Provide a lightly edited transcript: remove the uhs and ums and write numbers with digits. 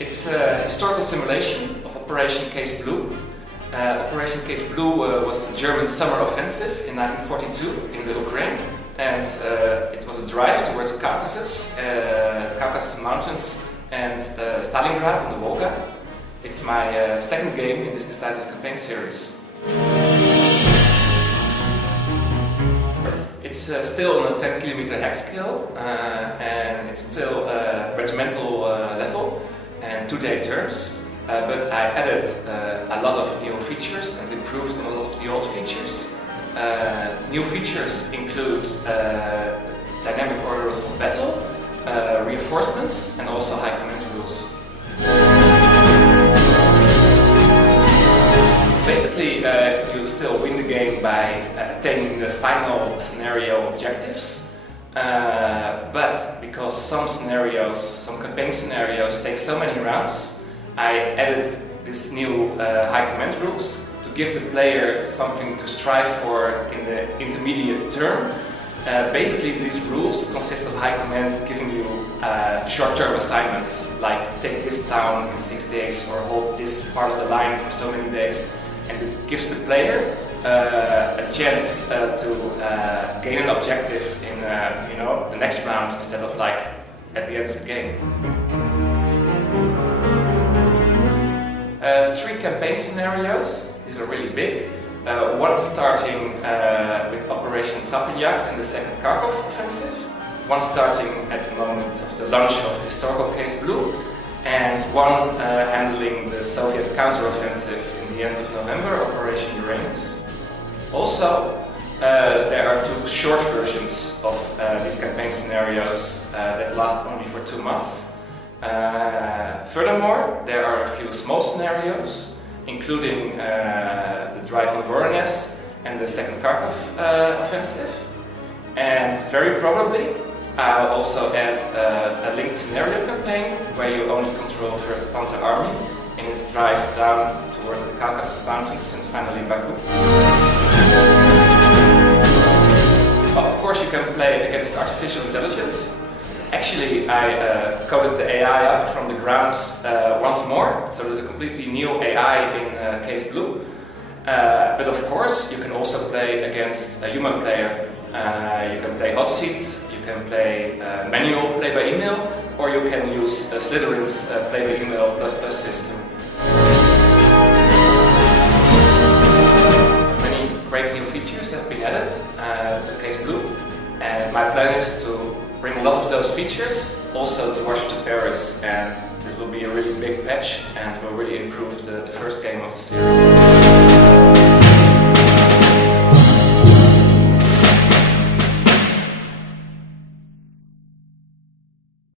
It's a historical simulation of Operation Case Blue. Operation Case Blue was the German summer offensive in 1942 in the Ukraine, and it was a drive towards Caucasus, Caucasus Mountains, and Stalingrad on the Volga. It's my second game in this Decisive Campaigns series. It's still on a 10 kilometer hex scale, and it's still regimental level and 2-day terms. But I added a lot of new features and improved on a lot of the old features. New features include dynamic orders of battle, reinforcements, and also high command rules. Basically, you still win the game by attaining the final scenario objectives, but because some campaign scenarios take so many rounds, I added this new high command rules to give the player something to strive for in the intermediate term. Basically, these rules consist of high command giving you short-term assignments, like take this town in 6 days or hold this part of the line for so many days. And it gives the player a chance to gain an objective in the next round instead of like at the end of the game. 3 campaign scenarios. These are really big. One starting with Operation Trappenjagd in the second Kharkov offensive. One starting at the moment of the launch of historical Case Blue, and one handling the Soviet counteroffensive in the end of November, Operation Uranus. Also, there are 2 short versions of these campaign scenarios that last only for 2 months. Furthermore, there are a few small scenarios, including the drive on Voronezh and the second Kharkov offensive. And very probably, I'll also add a linked scenario campaign where you only control 1st Panzer Army in its drive down towards the Caucasus Mountains and finally Baku. Well, of course, you can play against artificial intelligence. Actually, I coded the AI up from the ground once more, so there's a completely new AI in Case Blue. But of course, you can also play against a human player. You can play hot seat, you can play manual play by email, or you can use Slytherine's play by email ++ system. Many great new features have been added to Case Blue, and my plan is to bring a lot of those features also to Washington Paris, and this will be a really big patch and will really improve the first game of the series.